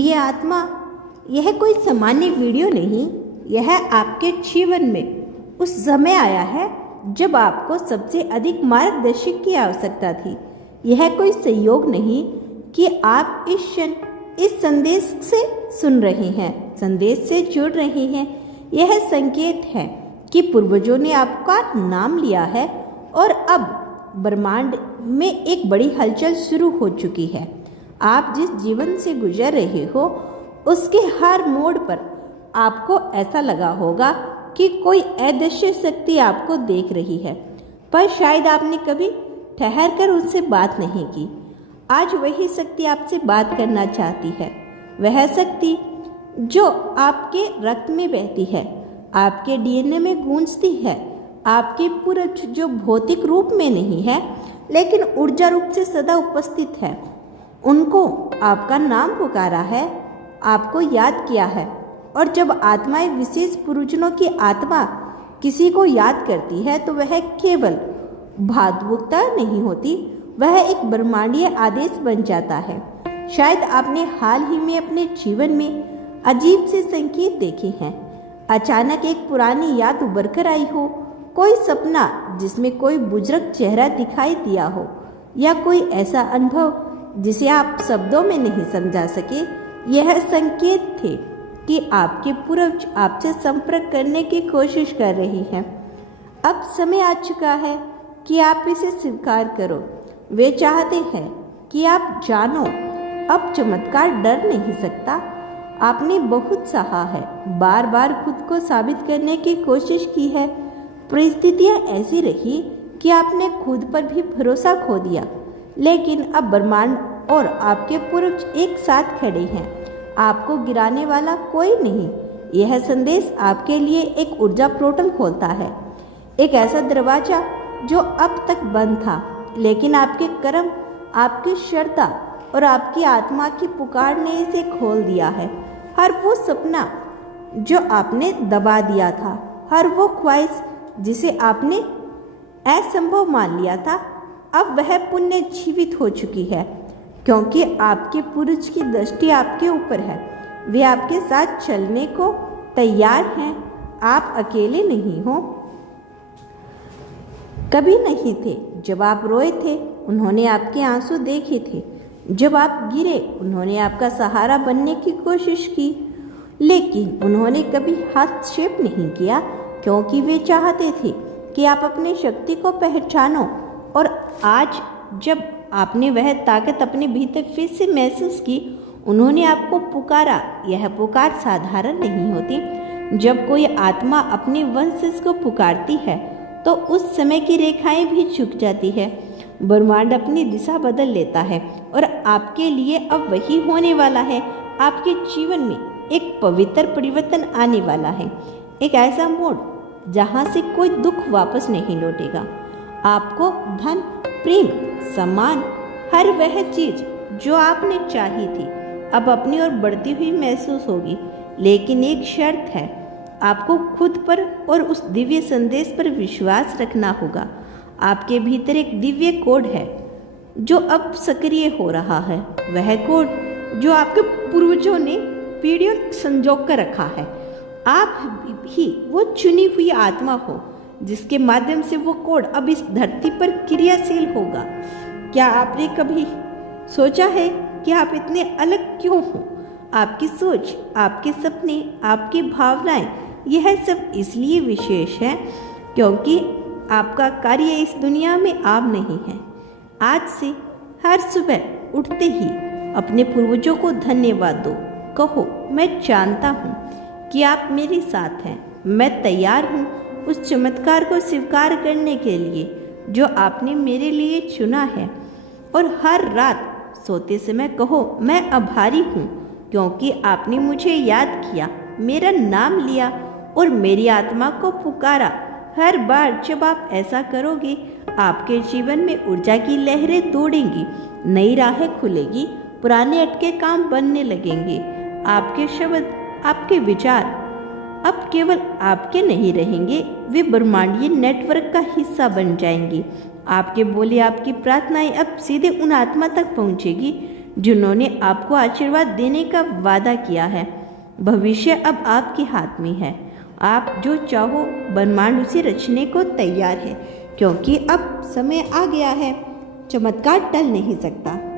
प्रिय आत्मा, यह कोई सामान्य वीडियो नहीं, यह आपके जीवन में उस समय आया है जब आपको सबसे अधिक मार्गदर्शक की आवश्यकता थी। यह कोई संयोग नहीं कि आप इस क्षण इस संदेश से सुन रहे हैं, संदेश से जुड़ रहे हैं। यह संकेत है कि पूर्वजों ने आपका नाम लिया है और अब ब्रह्मांड में एक बड़ी हलचल शुरू हो चुकी है। आप जिस जीवन से गुजर रहे हो उसके हर मोड़ पर आपको ऐसा लगा होगा कि कोई अदृश्य शक्ति आपको देख रही है, पर शायद आपने कभी ठहर कर उससे बात नहीं की। आज वही शक्ति आपसे बात करना चाहती है, वह शक्ति जो आपके रक्त में बहती है, आपके डीएनए में गूंजती है, आपके पूर्वज जो भौतिक रूप में नहीं है लेकिन ऊर्जा रूप से सदा उपस्थित है। उनको आपका नाम पुकारा है, आपको याद किया है। और जब आत्माएं विशेष पूर्वजों की आत्मा किसी को याद करती है तो वह केवल भावुकता नहीं होती, वह एक ब्रह्मांडीय आदेश बन जाता है। शायद आपने हाल ही में अपने जीवन में अजीब से संकेत देखे हैं। अचानक एक पुरानी याद उभर कर आई हो, कोई सपना जिसमें कोई बुजुर्ग चेहरा दिखाई दिया हो, या कोई ऐसा अनुभव जिसे आप शब्दों में नहीं समझा सके। यह संकेत थे कि आपके पूर्वज आपसे संपर्क करने की कोशिश कर रहे हैं। अब समय आ चुका है कि आप इसे स्वीकार करो। वे चाहते हैं कि आप जानो, अब चमत्कार डर नहीं सकता। आपने बहुत सहा है, बार बार खुद को साबित करने की कोशिश की है। परिस्थितियां ऐसी रही कि आपने खुद पर भी भरोसा खो दिया, लेकिन अब ब्रह्मांड और आपके पूर्वज एक साथ खड़े हैं। आपको गिराने वाला कोई नहीं। यह संदेश आपके लिए एक ऊर्जा पोर्टल खोलता है, एक ऐसा दरवाजा जो अब तक बंद था, लेकिन आपके कर्म, आपकी श्रद्धा और आपकी आत्मा की पुकार ने इसे खोल दिया है। हर वो सपना जो आपने दबा दिया था, हर वो ख्वाहिश जिसे आपने असंभव मान लिया था, अब वह पुण्य जीवित हो चुकी है, क्योंकि आपके पूर्वज की दृष्टि आपके ऊपर है। वे आपके साथ चलने को तैयार हैं। आप अकेले नहीं हो, कभी नहीं थे। जब आप रोए थे उन्होंने आपके आंसू देखे थे, जब आप गिरे उन्होंने आपका सहारा बनने की कोशिश की, लेकिन उन्होंने कभी हस्तक्षेप नहीं किया, क्योंकि वे चाहते थे कि आप अपनी शक्ति को पहचानो। और आज जब आपने वह ताकत अपने भीतर फिर से महसूस की, उन्होंने आपको पुकारा। यह पुकार साधारण नहीं होती। जब कोई आत्मा अपने वंशज को पुकारती है तो उस समय की रेखाएं भी झुक जाती है। ब्रह्मांड अपनी दिशा बदल लेता है और आपके लिए अब वही होने वाला है। आपके जीवन में एक पवित्र परिवर्तन आने वाला है, एक ऐसा मोड़ जहां से कोई दुख वापस नहीं लौटेगा। आपको धन, प्रेम, सम्मान, हर वह चीज जो आपने चाही थी अब अपनी ओर बढ़ती हुई महसूस होगी। लेकिन एक शर्त है, आपको खुद पर और उस दिव्य संदेश पर विश्वास रखना होगा। आपके भीतर एक दिव्य कोड है जो अब सक्रिय हो रहा है, वह कोड जो आपके पूर्वजों ने पीढ़ियों संजो कर रखा है। आप ही वो चुनी हुई आत्मा हो जिसके माध्यम से वो कोड अब इस धरती पर क्रियाशील होगा। क्या आपने कभी सोचा है कि आप इतने अलग क्यों हो? आपकी सोच, आपके सपने, आपकी भावनाएं, यह सब इसलिए विशेष है क्योंकि आपका कार्य इस दुनिया में आम नहीं है। आज से हर सुबह उठते ही अपने पूर्वजों को धन्यवाद दो। कहो, मैं जानता हूँ कि आप मेरे साथ हैं। मैं तैयार हूँ उस चमत्कार को स्वीकार करने के लिए जो आपने मेरे लिए चुना है। और हर रात सोते समय कहो, मैं आभारी हूँ क्योंकि आपने मुझे याद किया, मेरा नाम लिया और मेरी आत्मा को पुकारा। हर बार जब आप ऐसा करोगे, आपके जीवन में ऊर्जा की लहरें दौड़ेंगी, नई राहें खुलेगी, पुराने अटके काम बनने लगेंगे। आपके शब्द, आपके विचार अब केवल आपके नहीं रहेंगे, वे ब्रह्मांडीय नेटवर्क का हिस्सा बन जाएंगी। आपके बोले, आपकी प्रार्थनाएं अब सीधे उन आत्मा तक पहुंचेगी जिन्होंने आपको आशीर्वाद देने का वादा किया है। भविष्य अब आपके हाथ में है। आप जो चाहो ब्रह्मांड उसे रचने को तैयार है, क्योंकि अब समय आ गया है। चमत्कार टल नहीं सकता।